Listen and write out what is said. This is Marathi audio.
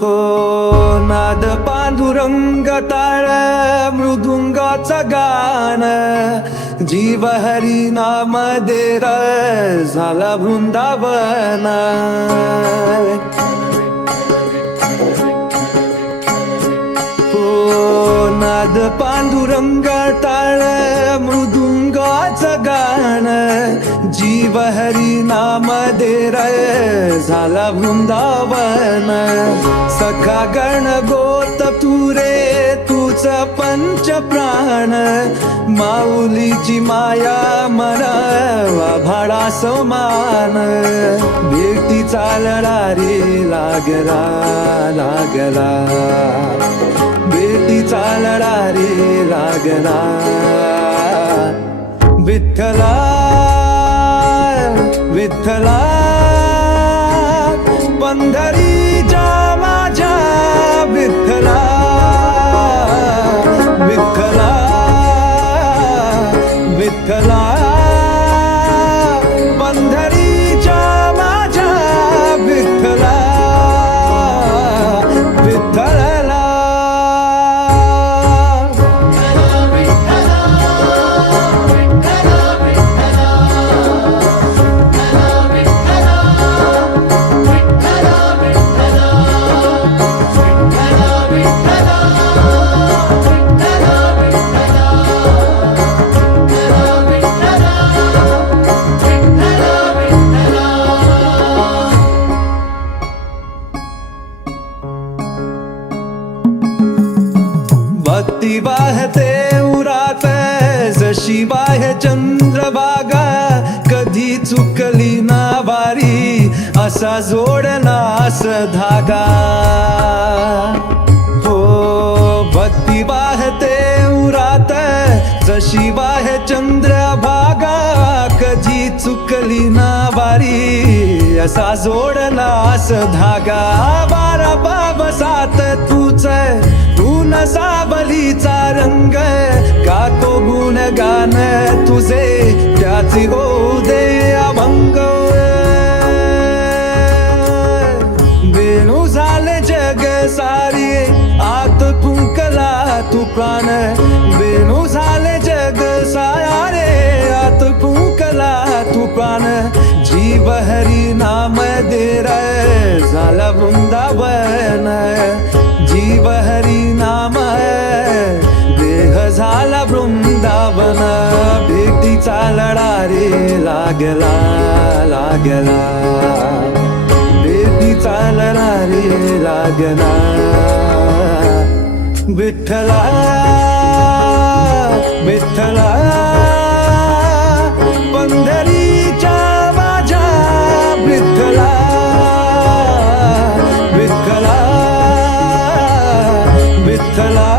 हो नाद पांडुरंग टाळ मृदुंगाचं गान. जीव हरी नाम देर झाला वृंदावन. हो नाद पांडुरंग टाळ मृदुंगाचं गान. जीव हरी नाम देर झाला वृंदावन. सखा गण गोत तुरे तूच पंच प्राण माऊलीची माया मनावा भाडा समान. चालडा रे लागला लागला. भेटी चालणा रे लागला. विठ्ठला विठ्ठला. पंढरीच्या भक्ती वाहते उरात जशी बाह्य चंद्रभागा कधी चुकली ना बारी असा जोडनास धागा. हो भक्ती वाहते उरात जशी बाह्य चंद्रभागा कधी चुकली ना बारी कसा जोडलास धागा. बारा बाबसात तूच तू नसा बलीचा रंग का तो गुणगान तुझे त्याची हो दे अभंग वेणू झाले जग सारी आत फुंकला तू प्राण हरी नाम दे रे झाला वृंदावन जीव हरी नाम देह झाला वृंदावन भेटीचा लढारी लागला लागला। बेटीचा लढारी लागला। विठ्ठला विठ्ठला। 再来